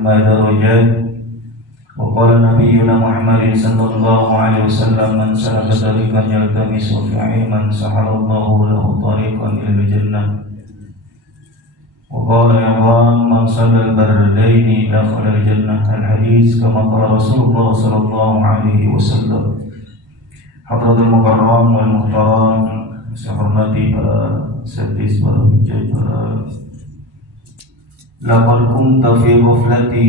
درجات. وقال نبينا محمد صلى الله عليه وسلم من سلك طريقا يلتمس فيه علما سهل الله له طريقا إلى الجنة. وقال أيضا من صلى البردين دخل الجنة. الحديث كما قال رسول الله صلى الله عليه وسلم. Hadratul Mukarram wal Muhtaram, saya hormati para servis, para bijak, para laqad kunta fi ghaflati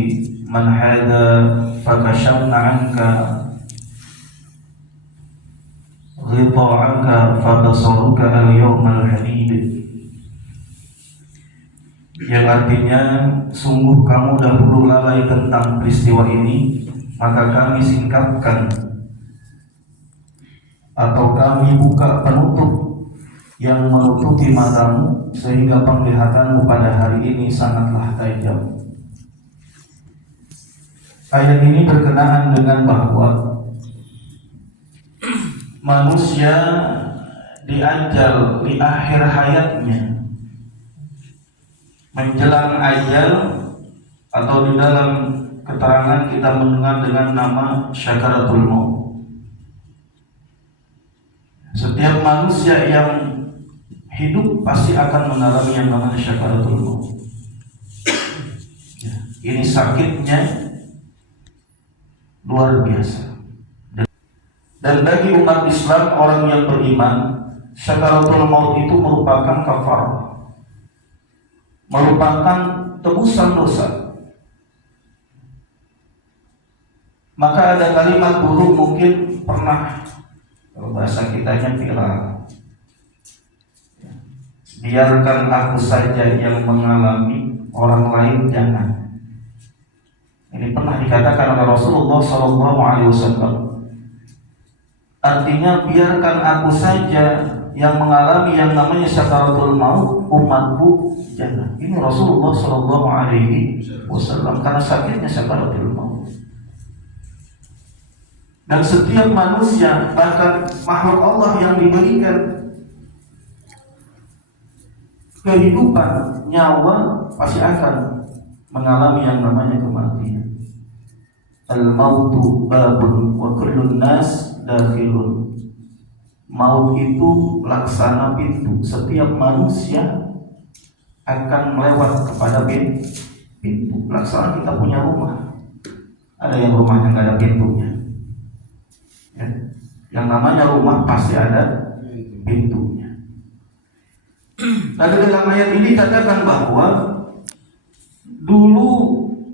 man hada fakashafna anka ghita'aka fabasaruka al-yawma al-hadid, yang artinya sungguh kamu dahulu lalai tentang peristiwa ini, maka kami singkapkan atau kami buka penutup yang menutupi matamu sehingga penglihatanmu pada hari ini sangatlah tajam. Ayat ini berkenaan dengan bahwa manusia diajal di akhir hayatnya, menjelang ajal, atau di dalam keterangan kita mendengar dengan nama syakaratul maut. Setiap manusia yang hidup pasti akan mengalami yang namanya syakaratul maut. Ini sakitnya luar biasa. Dan bagi umat Islam, orang yang beriman, syakaratul maut itu merupakan kafarah, merupakan tebusan dosa. Maka ada kalimat buruk mungkin pernah, kalau bahasa kitanya viral, biarkan aku saja yang mengalami, orang lain jangan. Ini pernah dikatakan oleh Rasulullah SAW. Artinya biarkan aku saja yang mengalami yang namanya syakaratul maut, umatku jangan. Ini Rasulullah SAW, karena sakitnya syakaratul maut. Dan setiap manusia, bahkan makhluk Allah yang diberikan kehidupan, nyawa, pasti akan mengalami yang namanya kematian. Al-mautu babun wa kullun nas dakhilun. Maut itu laksana pintu. Setiap manusia akan melewat kepada pintu. Laksana kita punya rumah, ada yang rumahnya nggak ada pintunya. Ya. Yang namanya rumah pasti ada pintunya. Lalu dalam ayat ini katakan bahwa dulu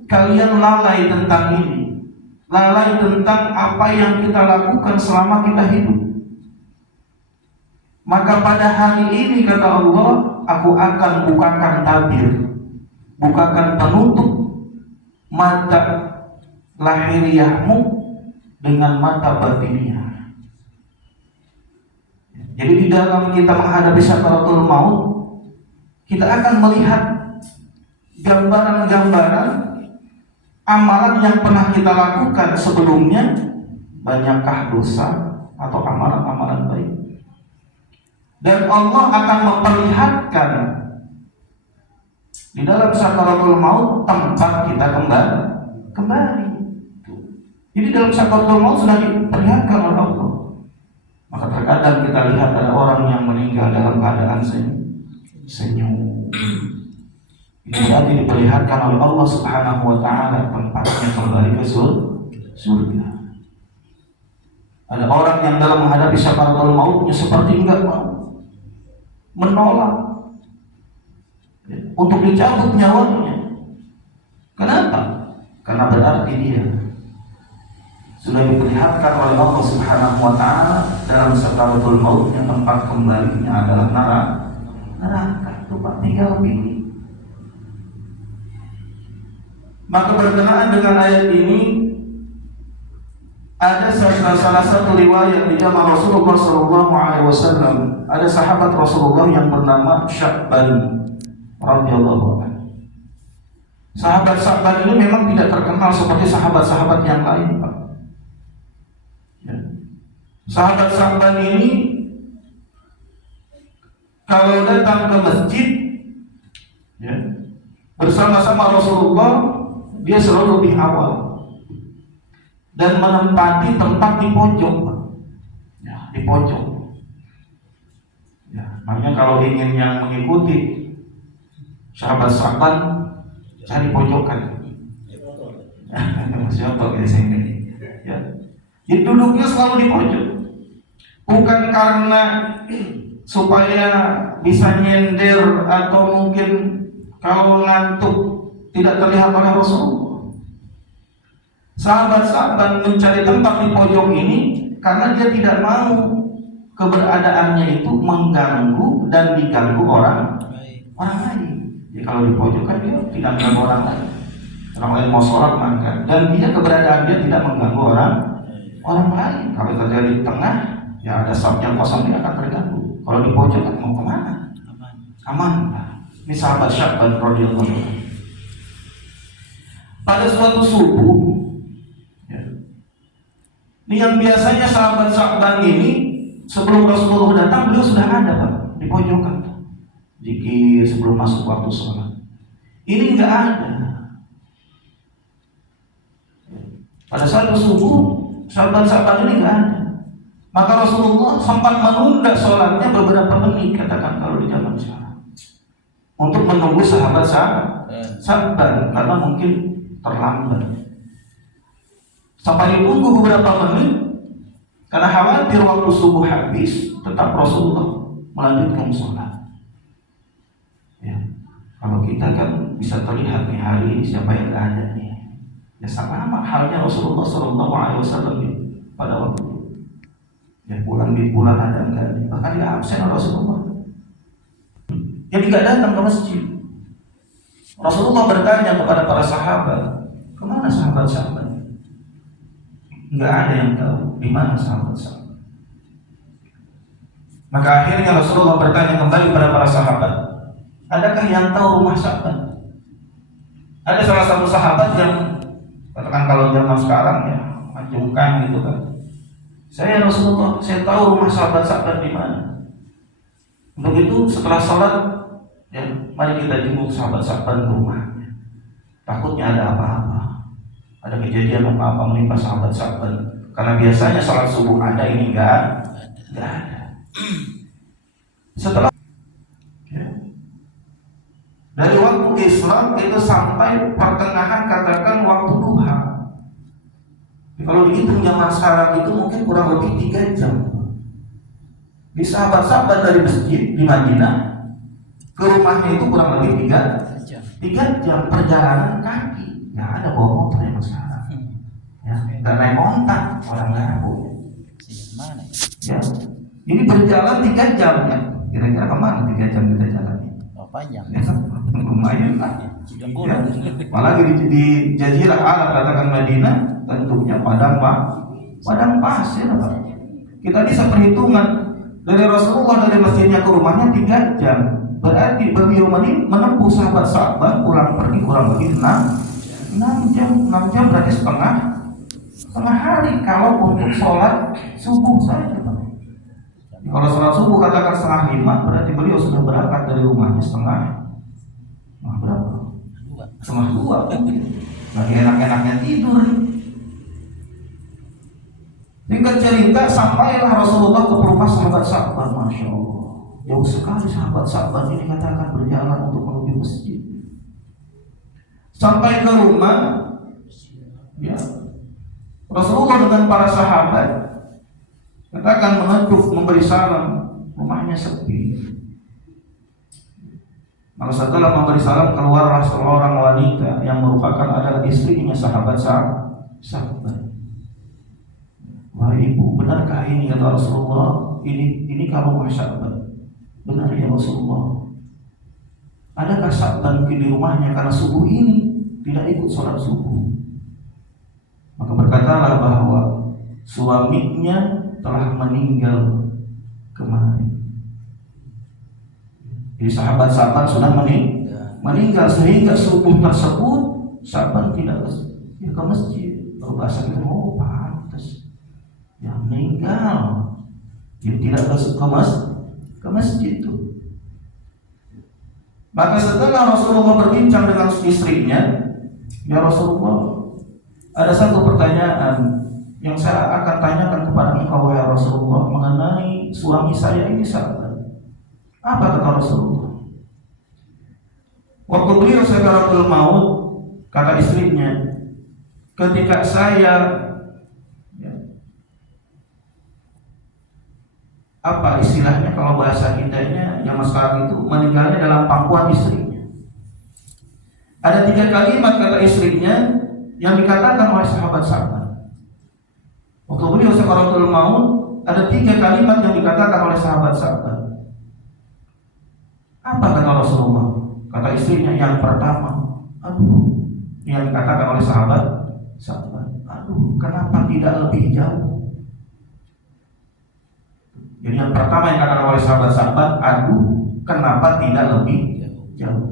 kalian lalai tentang ini, lalai tentang apa yang kita lakukan selama kita hidup. Maka pada hari ini kata Allah, aku akan bukakan tabir, bukakan penutup mata lahiriahmu dengan mata batiniah. Jadi di dalam kita menghadapi syakaratul maut, kita akan melihat gambaran-gambaran amalan yang pernah kita lakukan sebelumnya, banyakkah dosa atau amalan-amalan baik. Dan Allah akan memperlihatkan di dalam syakaratul maut tempat kita kembali. Jadi dalam syakaratul maut sudah diperlihatkan oleh Allah. Maka terkadang kita lihat ada orang yang meninggal dalam keadaan senyum. Ini berarti diperlihatkan oleh Allah Subhanahu wa Ta'ala tempatnya kembali ke surga. Ada orang yang dalam menghadapi syakaratul mautnya seperti enggak mau, menolak untuk dicabut nyawanya. Kenapa? Karena berarti dia sudah diperlihatkan oleh Allah Subhanahu wa Ta'ala dalam sakaratul maut yang tempat kembalinya adalah neraka. Tempat tinggal pilih. Maka berkenaan dengan ayat ini, ada salah satu riwayat di zaman Rasulullah SAW. Ada sahabat Rasulullah yang bernama Sya'ban radhiyallahu anhu. Sahabat Sya'ban ini memang tidak terkenal seperti sahabat-sahabat yang lain, Pak. Sahabat Sya'ban ini kalau datang ke masjid, bersama-sama Rasulullah, dia selalu lebih awal dan menempati tempat di pojok, ya, di pojok. Ya, makanya kalau ingin yang mengikuti sahabat-sahabat, cari pojokan. Masih otot ya saya ini. Ya, jadi duduknya selalu di pojok, bukan karena supaya bisa nyender atau mungkin kalau ngantuk tidak terlihat oleh Rasulullah. Sahabat-sahabat mencari tempat di pojok ini karena dia tidak mau keberadaannya itu mengganggu dan diganggu orang lain. Jadi kalau di pojok kan dia tidak mengganggu orang lain. Orang lain mau sholat maka, dan dia keberadaan dia tidak mengganggu orang lain. Kalau terjadi di tengah, ya ada saf yang kosong dia akan terganggu. Kalau di pojok kan mau kemana? Aman. Ini sahabat Sya'ban radhiyallahu anhu. Pada suatu subuh, ya, ini yang biasanya sahabat Sya'ban ini sebelum Rasulullah datang beliau sudah ada Pak di pojokan, zikir sebelum masuk waktu sholat. Ini nggak ada. Pada suatu subuh sahabat-sahabat ini nggak ada. Maka Rasulullah sempat menunda sholatnya beberapa menit, katakan kalau di zaman sekarang, untuk menunggu sahabat karena mungkin terlambat. Sampai ditunggu beberapa menit karena khawatir waktu subuh habis, tetap Rasulullah melanjutkan sholat. Ya, kalau kita kan bisa terlihat nih hari ini siapa yang nggak ada nih. Ya sama halnya Rasulullah SAW pada waktu itu. Ya pulang di bulan ada enggak, bahkan dia absen Rasulullah. Jadi nggak datang ke masjid. Rasulullah bertanya kepada para sahabat, kemana sahabat-sahabat? Nggak ada yang tahu di mana sahabat-sahabat. Maka akhirnya Rasulullah bertanya kembali kepada para sahabat, adakah yang tahu rumah sahabat? Ada salah satu sahabat yang katakan kalau zaman sekarang ya majungkan gitu kan. Saya Rasulullah, saya tahu rumah sahabat-sahabat di mana. Untuk itu setelah sholat, ya mari kita jemput sahabat-sahabat ke rumahnya. Takutnya ada apa-apa, ada kejadian apa-apa menimpa sahabat-sahabat. Karena biasanya sholat subuh ada, ini enggak ada. Setelah ya, dari waktu Islam itu sampai pertengahan katakan waktu duha. Kalau dihitung zaman sekarang itu mungkin kurang lebih 3 jam. Di sahabat-sahabat dari masjid di Madinah ke rumahnya itu kurang lebih 3 jam perjalanan kaki. Nggak ada bawa motor yang sekarang. Ya, nggak naik ontak orang ngaku. Ya, ini berjalan 3 jam ya. Kira-kira kemana 3 jam kita jalan? Panjang. Ya, lumayan lah. Ya, apalagi di Jazirah Arab katakan Madinah, tentunya padang pasir. Kita bisa perhitungan dari Rasulullah dari masjidnya ke rumahnya 3 jam. Berarti beliau menempuh sahabat-sahabat pulang pergi kurang lebih 6 jam. 6 jam berarti setengah hari kalau untuk sholat subuh saja. Kalau sholat subuh katakan 4:30, berarti beliau sudah berangkat dari rumahnya berapa? 1:30. Lagi enak-enaknya tidur. Singkat cerita, sampailah Rasulullah ke rumah sahabat-sahabat. Masya Allah, jauh sekali sahabat-sahabat ini katakan berjalan untuk menuju masjid. Sampai ke rumah, ya, Rasulullah dengan para sahabat katakan mengetuk, memberi salam. Rumahnya sepi. Maka setelah memberi salam, keluarlah seorang wanita yang merupakan adalah istrinya sahabat. Wah ibu, benarkah ini kata Rasulullah? Ini kamu sahabat? Benar ya Rasulullah. Adakah sahabat di rumahnya karena subuh ini tidak ikut sholat subuh? Maka berkatalah bahwa suaminya telah meninggal kemarin. Jadi sahabat-sahabat sudah meninggal sehingga subuh tersebut sahabat tidak ke masjid. Berbahasa kita pantas ya meninggal, dia tidak ke masjid itu. Maka setelah Rasulullah berbincang dengan istrinya, Ya Rasulullah, ada satu pertanyaan yang saya akan tanyakan kepada engkau wahai Rasulullah mengenai suami saya ini sahabat. Apa kata Rasulullah? Waktu beliau sakaratul maut, kata istrinya, ketika saya apa istilahnya kalau bahasa kitanya zaman sekarang itu meninggalnya dalam pangkuan istrinya. Ada 3 kalimat kata istrinya yang dikatakan oleh sahabat-sahabat. Waktu beliau sakaratul maut, ada 3 kalimat yang dikatakan oleh sahabat-sahabat. Apa kata Rasulullah? Kata istrinya, yang pertama, aduh, yang dikatakan oleh sahabat-sahabat, aduh, kenapa tidak lebih jauh? Jadi yang pertama yang dikatakan oleh sahabat-sahabat, aduh, kenapa tidak lebih jauh?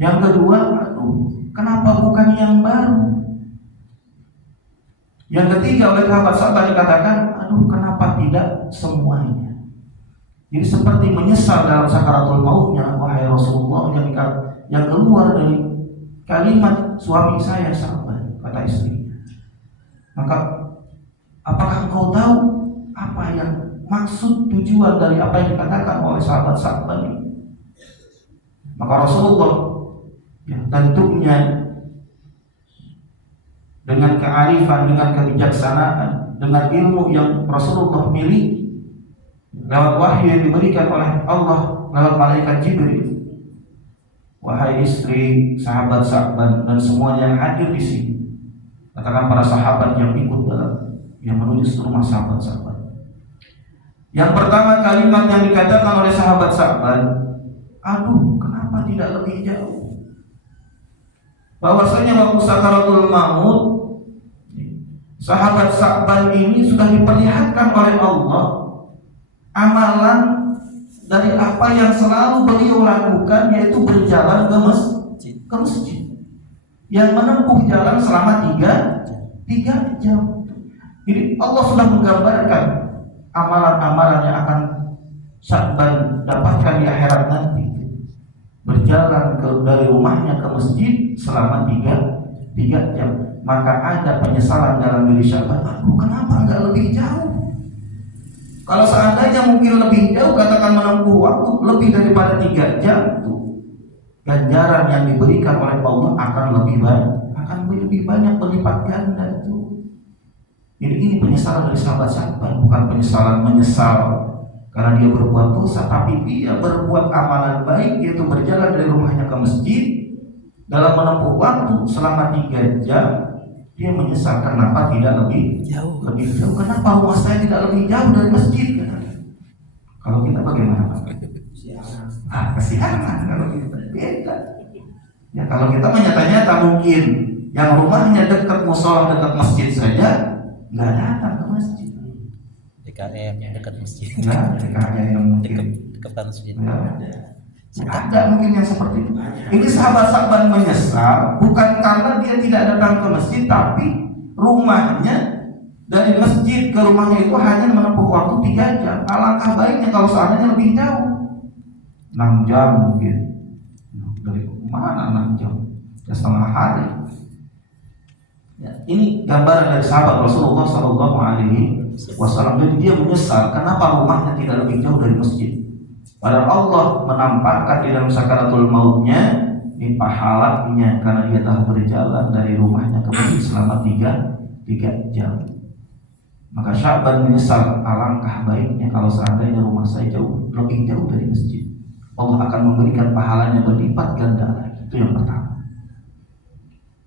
Yang kedua, aduh, kenapa bukan yang baru? Yang ketiga oleh sahabat-sahabat dikatakan, aduh, kenapa tidak semuanya? Jadi seperti menyesal dalam sakaratul mautnya, wahai Rasulullah, yang keluar dari kalimat suami saya sahabat, kata istrinya. Maka apakah engkau tahu apa yang maksud tujuan dari apa yang dikatakan oleh sahabat-sahabat ini? Maka Rasulullah ya, tentunya dengan kearifan, dengan kebijaksanaan, dengan ilmu yang Rasulullah miliki lewat wahyu yang diberikan oleh Allah lewat malaikat Jibril. Wahai istri, sahabat-sahabat dan semua yang hadir di sini, katakan para sahabat yang ikut dalam yang menuju ke rumah sahabat-sahabat. Yang pertama kalimat yang dikatakan oleh sahabat-sahabat, aduh, kenapa tidak lebih jauh? Bahwasanya waktu sakaratul maut, sahabat-sahabat ini sudah diperlihatkan oleh Allah amalan dari apa yang selalu beliau lakukan, yaitu berjalan ke masjid yang menempuh jalan selama 3 jam. Jadi Allah sudah menggambarkan amalan-amalan yang akan Sya'ban dapatkan di akhirat nanti. Berjalan dari rumahnya ke masjid selama 3 jam. Maka ada penyesalan dalam diri Sya'ban. Aduh, kenapa enggak lebih jauh? Kalau seandainya mungkin lebih jauh, katakan menempuh waktu lebih daripada 3 jam, tuh ganjaran yang diberikan oleh Allah akan lebih banyak berlipat ganda itu. Jadi ini penyesalan dari sahabat-sahabat, bukan penyesalan menyesal karena dia berbuat dosa, tapi dia berbuat amalan baik, yaitu berjalan dari rumahnya ke masjid dalam menempuh waktu selama 3 jam. Dia menyesal kenapa tidak lebih jauh. Kenapa rumah saya tidak lebih jauh dari masjid? Kalau kita bagaimana? Kesianan kalau kita beda. Ya kalau kita nyata-nyata mungkin yang rumahnya dekat musola, dekat masjid saja nggak datang ke masjid. DKM yang dekat masjid. Nah, DKM yang mungkin dekat masjid. Ada mungkin yang seperti itu. Ini sahabat-sahabat menyesal bukan karena dia tidak datang ke masjid, tapi rumahnya dari masjid ke rumahnya itu hanya menempuh waktu 3 jam. Alangkah baiknya kalau seandainya lebih jauh, 6 jam mungkin. Dari mana 6 jam? Ya setengah hari. Ya, ini gambaran dari sahabat Rasulullah SAW. Jadi dia menyesal kenapa rumahnya tidak lebih jauh dari masjid. Padahal Allah menampakkan di dalam sakaratul mautnya ini pahalanya karena dia telah berjalan dari rumahnya ke masjid selama 3 jam. Maka Sya'ban menyesal, alangkah baiknya kalau seandainya rumah saya lebih jauh dari masjid. Allah akan memberikan pahalanya berlipat ganda lagi. Itu yang pertama.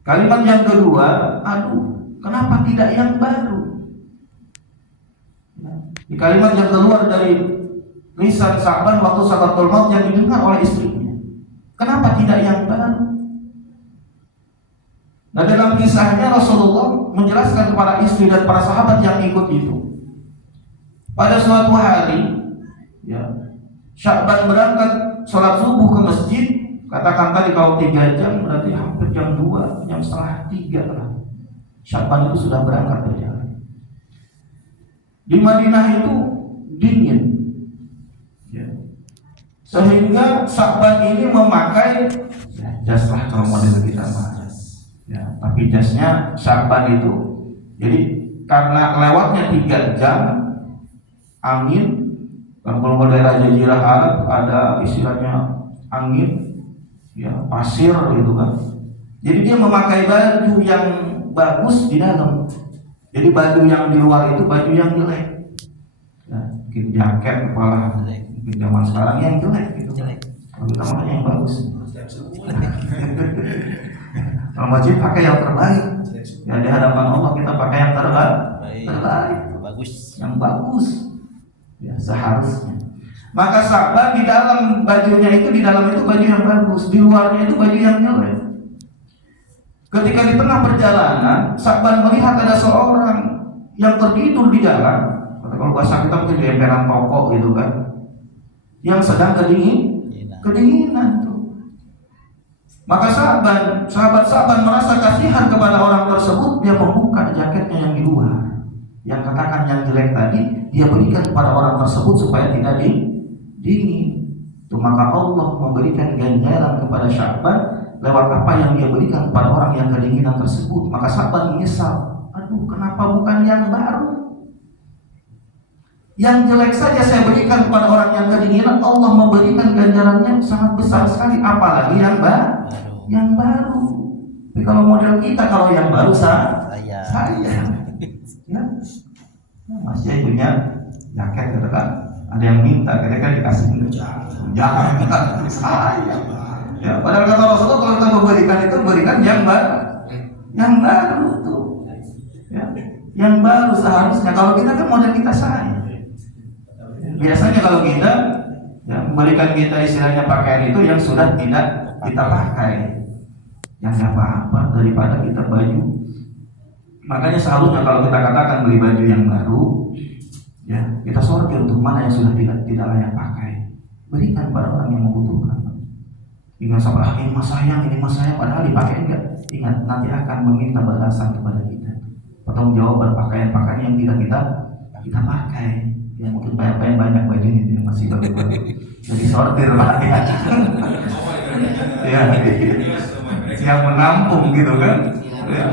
Kalimat yang kedua, aduh, kenapa tidak yang baru? Di kalimat yang keluar dari lisan Sya'ban waktu sakaratul maut yang didengar oleh istrinya, kenapa tidak yang baru? Nah, dalam kisahnya Rasulullah menjelaskan kepada istri dan para sahabat yang ikut itu, pada suatu hari, ya, Sya'ban berangkat sholat subuh ke masjid. Katakan tadi kalau 3 jam berarti hampir jam 2, jam setengah 3 lah. Sya'ban itu sudah berangkat berjalan. Di Madinah itu dingin. Sehingga Sya'ban ini memakai jas lah kalau model kita mah. Ya, tapi jasnya Sya'ban itu, jadi karena lewatnya 3 jam angin, kalau daerah Jazirah Arab ada istilahnya angin, ya pasir gitu kan. Jadi dia memakai baju yang bagus di dalam. Jadi baju yang di luar itu baju yang jelek. Ya, mungkin jaket kepala, mungkin zaman sekarang yang jelek gitu. Kalau kita pakai yang bagus. Kalau wajib pakai yang terbaik. Ya di hadapan Allah kita pakai yang terbaik. Bagus. Yang bagus. Ya seharusnya. Maka Sya'ban di dalam bajunya itu, di dalam itu baju yang bagus, di luarnya itu baju yang jelek. Ketika di tengah perjalanan, Sya'ban melihat ada seorang yang tertidur di jalan. Kalau bahasa kita mungkin di emperan toko gitu kan, yang sedang kedinginan tuh. Maka sahabat Sya'ban merasa kasihan kepada orang tersebut. Dia membuka jaketnya yang di luar, yang katakan yang jelek tadi, dia berikan kepada orang tersebut supaya tidak dingin. Tuh, maka Allah memberikan ganjaran kepada Sya'ban lewat apa yang dia berikan kepada orang yang kedinginan tersebut. Maka Sya'ban menyesal, aduh kenapa bukan yang baru? Yang jelek saja saya berikan kepada orang yang kedinginan, Allah memberikan ganjarannya sangat besar sekali, apalagi yang baru. Tapi kalau model kita, kalau yang baru saya ya. Masih punya jaket gitu kan, ada yang minta, kira-kira dikasih jangan kita saya. Ya, padahal kata Rasulullah kalau kita memberikan itu, berikan yang baru tuh. Ya, yang baru seharusnya. Kalau kita kan model kita saya. Biasanya kalau kita ya, memberikan kita istilahnya pakaian itu yang sudah tidak kita pakai, yang nggak apa-apa daripada kita baju. Makanya seharusnya kalau kita katakan beli baju yang baru, ya kita sortir untuk mana yang sudah tidak layak pakai, berikan pada orang yang membutuhkan. Ingat sampai ini mas sayang, padahal dipakai enggak. Ingat nanti akan meminta balasan kepada kita, pertanggungjawaban pakaian yang tidak kita pakai. Ya mungkin banyak bajunya yang masih baru jadi sortir lah ya. Ya, yang menampung gitu kan. Ya.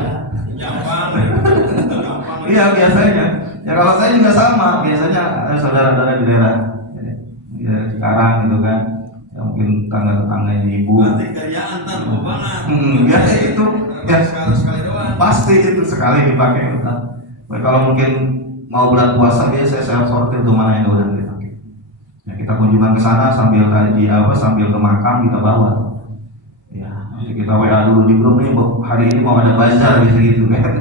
Iya biasanya. Ya kalau saya juga sama, biasanya ada saudara-saudara di daerah ya, sekarang gitu kan. Ya mungkin tetangga-tetangganya ibu. Ya itu ya sekali doang. Pasti itu sekali dipakai. Kalau mungkin mau bulan puasa dia saya sortir tuh mana yang udah dipakai. Ya kita kunjungan ke sana sambil sambil ke makam kita bawa. Ya, jadi kita WA dulu di grup ini, hari ini mau ada bazar gitu kan.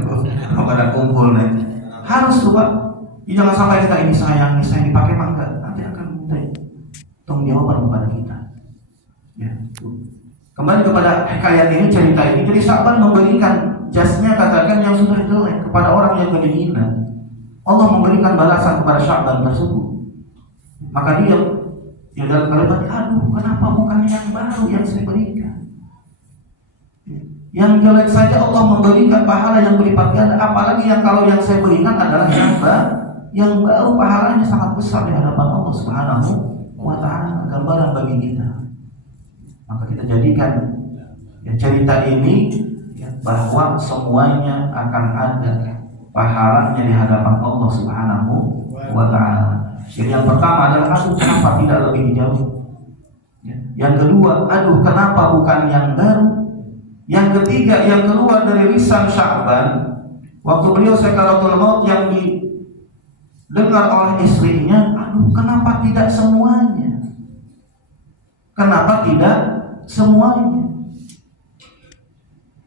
Mau ada kumpul nih. Harus tuh Pak. Jangan sampai kita ini sayang dipakai mah enggak. Nanti akan minta tanggung jawaban kepada kita. Ya. Kembali kepada hikayat ini, cerita ini. Jadi Sya'ban memberikan jasnya katakan yang sudah jelek kepada orang yang kedinginan. Allah memberikan balasan kepada Sya'ban tersebut. Maka dia dalam kalimat, aduh kenapa bukan yang baru yang saya berikan? Yang jelek saja Allah memberikan pahala yang berlipat ganda, apalagi yang kalau yang saya berikan adalah yang baru, pahalanya sangat besar di hadapan Allah Subhanahu wa Ta'ala. Gambaran bagi kita. Maka kita jadikan ya, cerita ini ya, bahwa semuanya akan ada pahalanya di hadapan Allah Subhanahu wa Ta'ala. Jadi yang pertama adalah aduh kenapa tidak lebih jauh. Yang kedua, aduh kenapa bukan yang baru. Yang ketiga, yang keluar dari lisan Sya'ban waktu beliau sakaratul maut yang didengar oleh istrinya, aduh kenapa tidak semuanya. Kenapa tidak semuanya.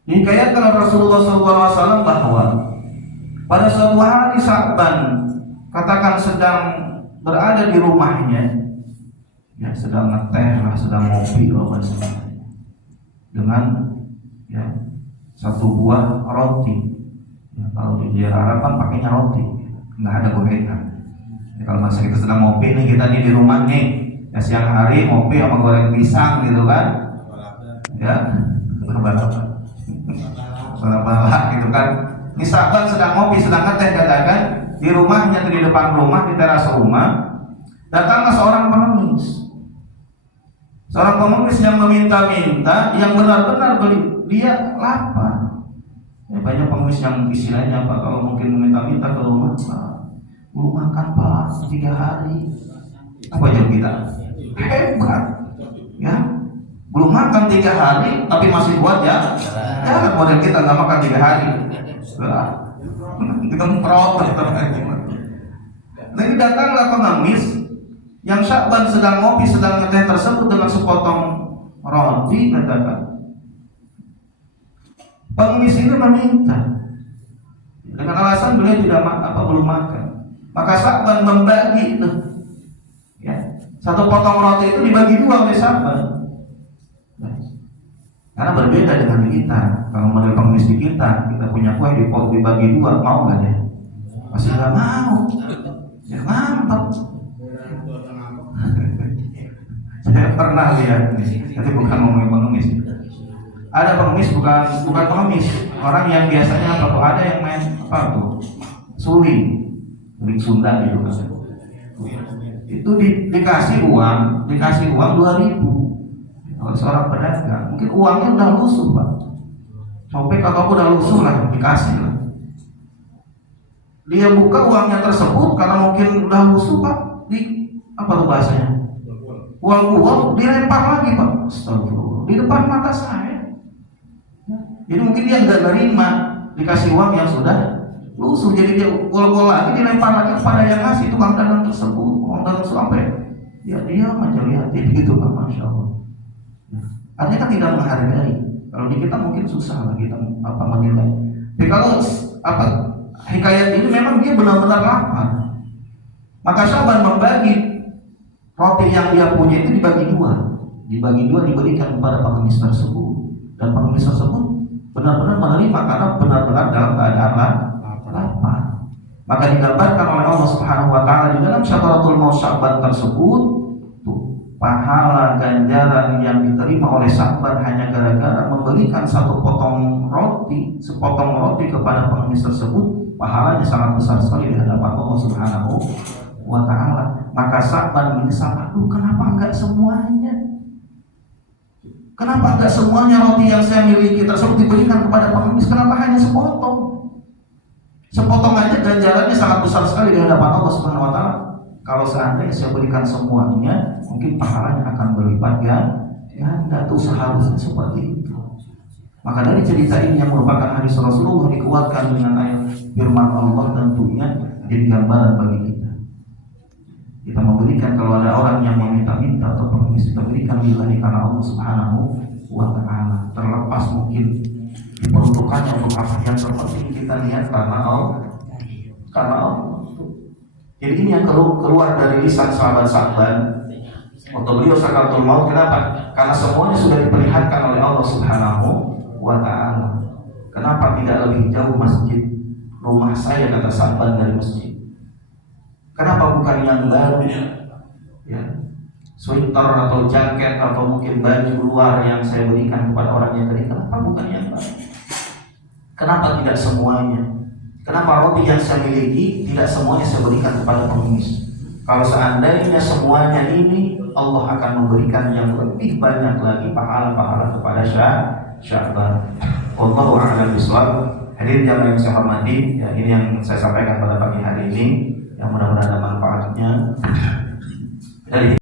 Dikayatkan Rasulullah SAW bahwa pada suatu hari Sya'ban katakan sedang berada di rumahnya, ya sedang ngeteh lah, sedang ngopi dengan ya satu buah roti. Ya, kalau di daerah Arab kan pakainya roti, nggak ada gorengan. Ya, kalau masa kita sedang ngopi nih, kita nih di rumah nih, ya siang hari ngopi sama goreng pisang gitu kan, ya balap gitu kan. Ini sahabat sedang ngopi, sedang ngeteh katakan di rumahnya atau di depan rumah, di teras rumah, datanglah seorang pengemis. Seorang pengemis yang meminta-minta, yang benar-benar dia lapar. pengemis yang istilahnya apa, kalau mungkin meminta-minta ke rumah, Pak, belum makan Pak 3 hari. Apa jawab kita? Hebat, ya. Belum makan 3 hari, tapi masih kuat ya. Ya, model kita nggak makan 3 hari. Nah, kita protes. Nah, ini datanglah pengemis yang Sya'ban sedang ngopi, sedang ngeteh tersebut dengan sepotong roti, katakan. Pengemis ini meminta dengan alasan beliau belum makan. Maka Sya'ban membagi itu, ya, satu potong roti itu dibagi 2 oleh Sya'ban. Karena berbeda dengan kita. Kalau model pengemis di kita punya kue dibagi 2, mau nggak ya? Pasti nggak mau. Ya ngambek. Saya pernah lihat nih, tapi bukan ngomongin pengemis. Ada pengemis, bukan pengemis, orang yang biasanya apa tuh, ada yang main apa tuh, suling Sunda gitu kan. Itu dikasih uang 2.000 oleh seorang pedagang. Mungkin uangnya udah lusuh Pak, copek atau udah lusuh lah, dikasih lah. Dia buka uangnya tersebut karena mungkin udah lusuh Pak, di apa tuh bahasanya, uang dilempar lagi Pak, astagfirullah, di depan mata saya. Jadi mungkin dia nggak nerima dikasih uang yang sudah lusuh, jadi dia gol-gol lagi, dilempar lagi kepada yang ngasih, tukang dagang tersebut. Tukang dagang sampai ya dia aja lihatin gitu Pak, masya Allah. Artinya kan tidak menghargai. Kalau di kita mungkin susah lah kita menilai. Tapi kalau hikayat ini memang dia benar-benar lapar. Maka Sya'ban membagi roti yang dia punya itu dibagi 2, diberikan kepada pengemis tersebut, dan pengemis tersebut benar-benar menerima karena benar-benar dalam keadaan lapar. Maka digambarkan oleh Allah Subhanahu wa taala di dalam syakaratul maut Sya'ban tersebut, tuh, pahala ganjaran yang diterima oleh Sya'ban hanya gara-gara memberikan sepotong roti kepada pengemis tersebut, pahalanya sangat besar sekali di hadapan Allah Subhanahu wa taala. Maka Sya'ban menyesal, aduh kenapa enggak semuanya? Kenapa enggak semuanya roti yang saya miliki tersebut diberikan kepada pengemis? Kenapa hanya sepotong? Sepotong aja ganjarannya sangat besar sekali di hadapan Allah Subhanahu wa taala. Kalau seandainya saya berikan semuanya, mungkin pahalanya akan berlipat ganda. Tuh seharusnya seperti itu. Maka dari cerita ini yang merupakan hadis Rasulullah dikuatkan dengan ayat firman Allah, tentunya jadi gambaran bagi kita. Kita memberikan, kalau ada orang yang meminta-minta atau pengemis, kita berikan lillahi karena Allah Subhanahu wa ta'ala. Terlepas mungkin diperuntukannya untuk apa yang terpenting kita lihat karena Allah. Jadi ini yang keluar dari lisan sahabat Sya'ban waktu beliau sakaratul maut. Kenapa? Karena semuanya sudah diperlihatkan oleh Allah Subhanahu wa ta'ala. Kenapa tidak lebih jauh masjid rumah saya, kata Sya'ban, dari masjid? Kenapa bukan yang baru, ya, sweater atau jaket atau mungkin baju luar yang saya berikan kepada orang yang tadi? Kenapa bukan yang baru? Kenapa tidak semuanya? Kenapa roti yang saya miliki tidak semuanya saya berikan kepada pengemis? Kalau seandainya semuanya ini, Allah akan memberikan yang lebih banyak lagi pahala-pahala kepada Sya'ban. Wallahu a'lam bishawab. Hadirin jamaah yang saya hormati, ya, ini yang saya sampaikan pada pagi hari ini, yang mudah-mudahan ada manfaatnya. Dari